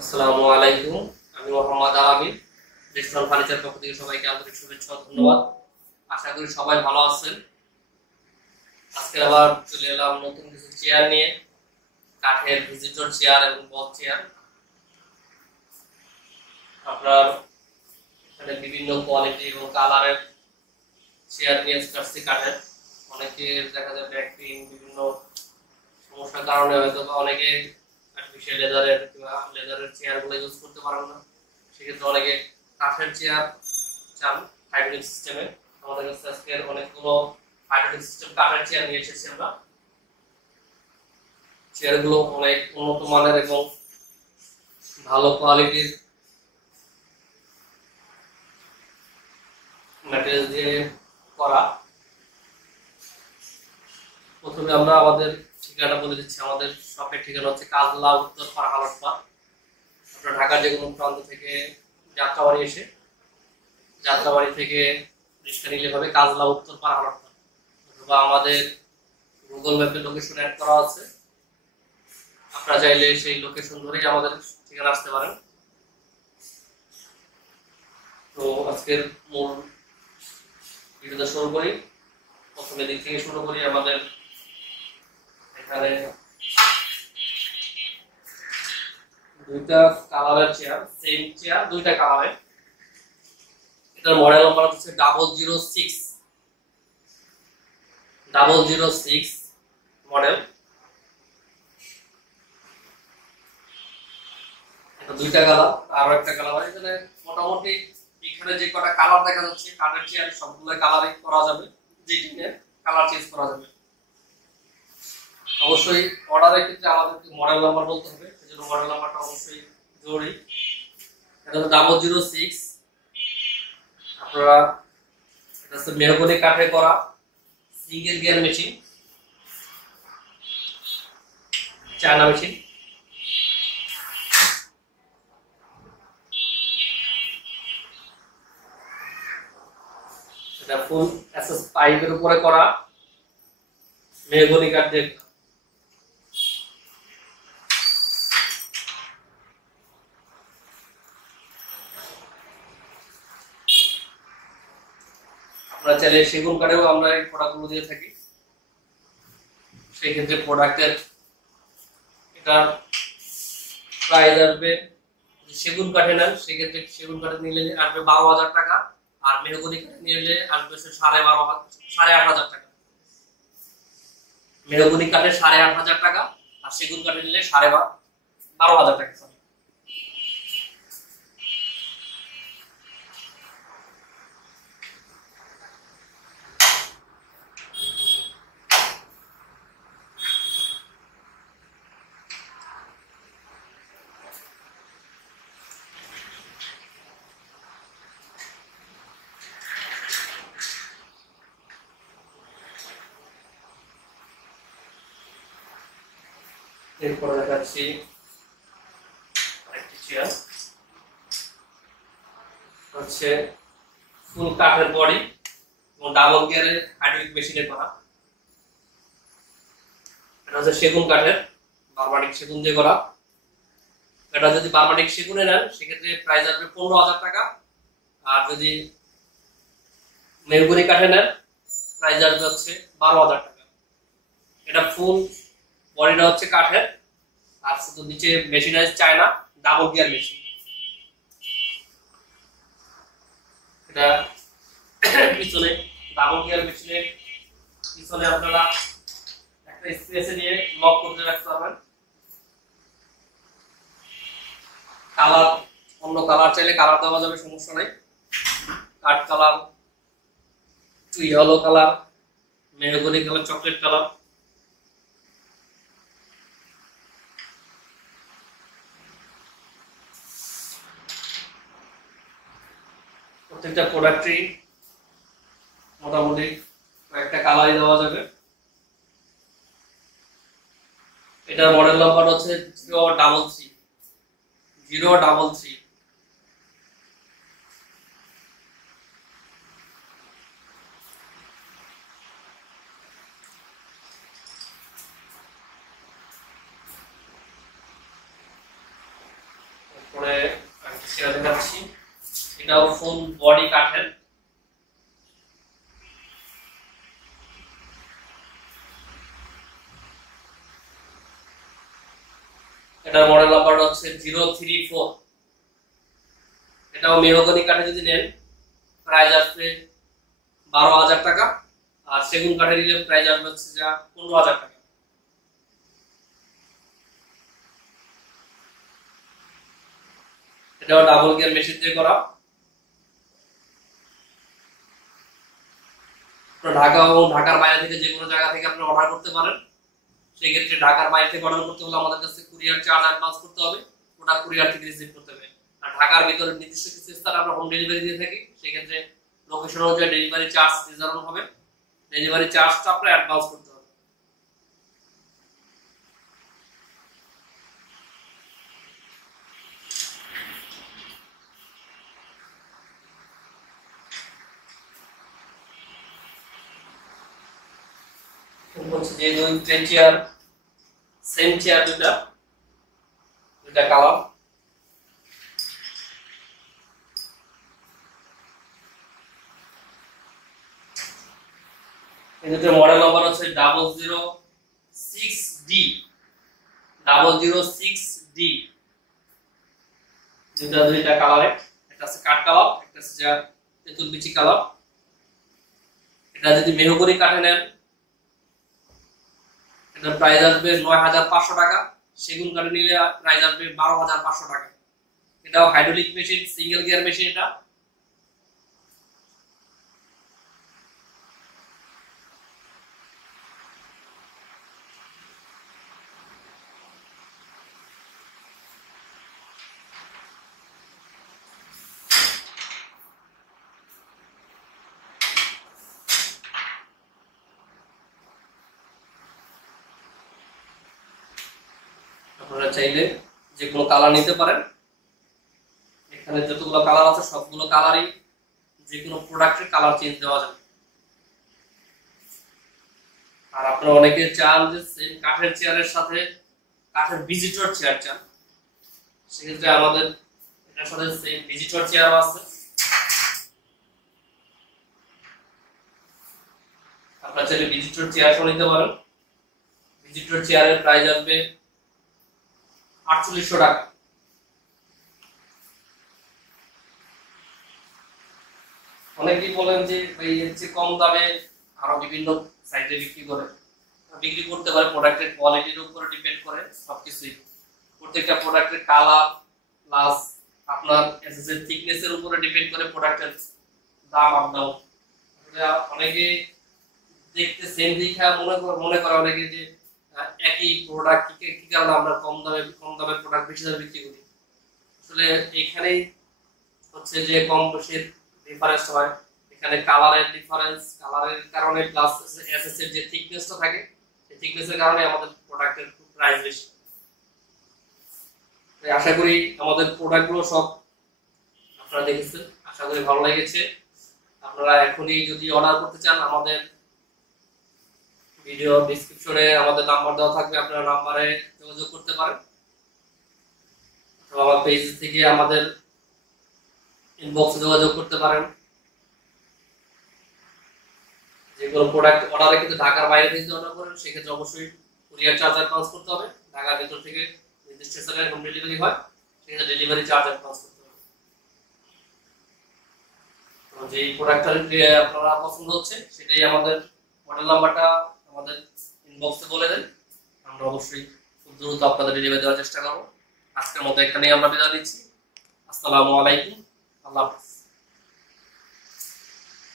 আসসালামু আলাইকুম। আমি মোহাম্মদ আলামিন। রেস্টুরেন্ট ফার্নিচার পক্ষ থেকে সবাইকে আন্তরিক শুভেচ্ছা ও ধন্যবাদ। আশা করি সবাই ভালো আছেন। আজকে আবার চলে এলাম নতুন কিছু চেয়ার নিয়ে, কাঠের ভিজিটর চেয়ার এবং বক্স চেয়ার। আপনার এখানে বিভিন্ন কোয়ালিটি এবং কালারের চেয়ার নিয়ে আসছি কাঠের। অনেকে দেখা যায় ব্যাক পেইন বিভিন্ন সমস্যার কারণে হয়তো অনেকে আর্টিফিশিয়াল লেদারের চেয়ারগুলো ইউজ করতে পারেন না। সেক্ষেত্রে অনেকে কাঠের চেয়ার চান হাইড্রোলিক সিস্টেমে। আমাদের কাছে আজকে অনেকগুলো হাইড্রোলিক সিস্টেম কাঠের চেয়ার নিয়ে এসেছি আমরা। চেয়ারগুলো অনেক উন্নত মানের এবং ভালো কোয়ালিটির ম্যাটেরিয়াল দিয়ে করা। প্রথমে আমরা আমাদের ঠিকানা বলে দিচ্ছি। আমাদের শপের ঠিকানা হচ্ছে কাজলা উত্তরপাড়া হালটপাড়। আপনার ঢাকার যে কোনো প্রান্ত থেকে যাত্রাবাড়ি এসে যাত্রাবাড়ি থেকে রিক্সা নিলে হবে কাজলা উত্তরপাড়া হালটপাড়, অথবা আমাদের গুগল ম্যাপে লোকেশন অ্যাড করা আছে। আপনারা চাইলে সেই লোকেশন ধরেই আমাদের ঠিকানা আসতে পারেন। তো আজকের মূল ভিডিওটা শুরু করি। প্রথমে দিক থেকে শুরু করি। আমাদের এখানে দুইটা কালারের চেয়ার, সেম চেয়ার দুইটা কালারের। এটার মডেল নাম্বার হচ্ছে 006 মডেল। এটা দুইটা কালার। আর একটা কালার এখানে মোটামুটি এখানে যে কটা কালার দেখা যাচ্ছে কাঠের চেয়ার সবগুলো কালারিং করা যাবে, যে কালার চেঞ্জ করা যাবে। অবশ্যই অর্ডারের ক্ষেত্রে আমাদেরকে মডেল নাম্বার বলতে হবে, সেজন্য মডেল নাম্বারটা অবশ্যই জরুরি। এটা হচ্ছে 006। আপনারা এটা হচ্ছে মেহগনি কাঠে করা single gear machine, China machine. এটা ফুল এসএস পাইপের উপরে করা মেহগনি কাঠ দিয়ে। আমরা চাইলে সেগুন কাঠেও আমরা এই প্রোডাক্টগুলো দিয়ে থাকি। সেই ক্ষেত্রে প্রোডাক্টের এটা প্রাইস আসবে, সেগুন কাঠে নেন সেক্ষেত্রে সেগুন কাঠে নিলে আসবে 12,000 টাকা, আর মেহগনি কাঠে নিলে আসবে 8,500 টাকা। মেহগনি কাঠে 8,500 টাকা, আর সেগুন কাঠে নিলে 12,500 টাকা। এরপরে দেখাচ্ছি আরেকটি চেয়ার, হচ্ছে ফুল কাঠের বডি এবং ডাবল গিয়ারের হাইড্রোলিক মেশিনে করা। এটা হচ্ছে সেগুন কাঠের, বার্মাটিক সেগুন দিয়ে করা। এটা যদি বার্মাটিক সেগুনে নেন সেক্ষেত্রে প্রাইস আসবে 15,000 টাকা, আর যদি মেহগনি কাঠে নেন প্রাইস আসবে হচ্ছে 12,000 টাকা। এটা ফুল বডিটা হচ্ছে কাঠের, আর শুধু নিচে মেশিন আছে চায়না ডাবল গিয়ার মেশিন। এটা পিছনে ডাবল গিয়ার মেশিনের পিছনে আপনারা একটা স্পেসে নিয়ে লক করতে রাখতে পারবেন। কালার অন্য কালার চাইলে কালার দেওয়া যাবে, সমস্যা নাই। কাঠ colour, yellow colour, mahogany colour, chocolate colour. প্রত্যেকটা প্রোডাক্টই মোটামুটি কয়েকটা কালারই দেওয়া যাবে। এটার মডেল নাম্বার হচ্ছে 033। পরে সেটা দেখাচ্ছি। এটাও ফুল বডি কাঠের। এটার মডেল নাম্বারটা হচ্ছে 034। এটাও মেহগনি কাঠে যদি নেন প্রাইস আসবে 12,000 টাকা, আর সেগুন কাঠে নিলে প্রাইস আসবে হচ্ছে যা 15,000 টাকা। এটাও ডাবল গিয়ার মেশিন দিয়ে করা। ঢাকা এবং ঢাকার বাইরে থেকে যে কোনো জায়গা থেকে আপনি অর্ডার করতে পারেন। সেই ক্ষেত্রে ঢাকার বাইরে থেকে অর্ডার করতে হলে আমাদের কাছে কুরিয়ার চার্জ অ্যাডভান্স করতে হবে, ওটা কুরিয়ার থেকে রিসিভ করতে হবে। আর ঢাকার ভিতরে নির্দিষ্ট কিছু স্থানে আমরা হোম ডেলিভারি দিয়ে থাকি, সেই ক্ষেত্রে লোকেশন অনুযায়ী ডেলিভারি চার্জ নির্ধারণ হবে, ডেলিভারি চার্জটা আপনার অ্যাডভান্স করতে হবে। যে দুইটা চেয়ার, সেম চেয়ার দুইটা কালার। এই দুটোর মডেল নাম্বার হচ্ছে 006D। 006D দুইটা কালারে, একটা আছে কাঠ কালার, একটা আছে তেঁতুল বিচি কালার। এটা যদি মেহগনি কাঠে নেন এটা প্রাইস আসবে 9,500 টাকা, সেগুন কাঠে নিলে প্রাইস আসবে 12,500 টাকা। এটাও hydraulic machine, single gear machine. এটা আপনারা চাইলে যে কোনো কালার নিতে পারেন। এখানে যতগুলো কালার আছে সবগুলো কালারই যে কোনো প্রোডাক্টের কালার চেঞ্জ দেওয়া যাবে। আর আপনারা অনেকে চান যে সেম কাঠের চেয়ারের সাথে কাঠের ভিজিটর চেয়ার চান, সেক্ষেত্রে আমাদের এটার সাথে সেম ভিজিটর চেয়ার আছে। আপনারা চাইলে ভিজিটর চেয়ারও নিতে পারেন। ভিজিটর চেয়ারের প্রাইস আসবে 4800 টাকা। অনেকেই বলেন যে এই যে কম দামে আরো বিভিন্ন সাইটে বিক্রি করতে পারে। প্রোডাক্টের কোয়ালিটির উপর ডিপেন্ড করে সবকিছুই। প্রত্যেকটা প্রোডাক্টের কালার প্লাস আপনার এসএসএর থিকনেসের উপরে ডিপেন্ড করে প্রোডাক্টের দাম আপ ডাউন। অনেকে দেখতে সেম দেখা মনে করে অনেকে যে একই প্রোডাক্ট কি কারণে আমরা কম দামে প্রোডাক্ট বেশি দামে বিক্রি করি। আসলে এখানেই হচ্ছে যে কম বেশি ডিফারেন্স হয়। এখানে কালারের ডিফারেন্স, কালারের কারণে প্লাস এসএস এর যে থিকনেসটা থাকে সেই থিকনেসের কারণে আমাদের প্রোডাক্টের প্রাইস বেশি। আশা করি আমাদের প্রোডাক্টগুলো সব আপনারা দেখেছেন, আশা করি ভালো লেগেছে। আপনারা এখনই যদি অর্ডার করতে চান আমাদের ভিডিও ডেসক্রিপশনে আমাদের নাম্বার দেওয়া থাকবে, আপনারা নাম্বারে যোগাযোগ করতে পারেন। অথবা আমার পেজ থেকে আমাদের ইনবক্সে যোগাযোগ করতে পারেন। যেগুলো প্রোডাক্ট অর্ডারে কিন্তু ঢাকার বাইরে থেকে অর্ডার করেন সেক্ষেত্রে অবশ্যই কুরিয়ার চার্জ অ্যাডভান্স করতে হবে। ঢাকার ভিতর থেকে নির্দিষ্ট স্থানে হোম ডেলিভারি হয়, সেক্ষেত্রে ডেলিভারি চার্জ অ্যাডভান্স করতে হবে। তো যে প্রোডাক্টটা আপনারা পছন্দ হচ্ছে সেটাই আমাদের মডেল নাম্বারটা আমাদের ইনবক্সে বলে দেন, আমরা অবশ্যই খুব দ্রুত আপনাদের ডেলিভারি দেওয়ার চেষ্টা করব। আজকের মতো এখানেই আমরা বিদায় নিচ্ছি। আসসালামু আলাইকুম, আল্লাহ হাফেজ।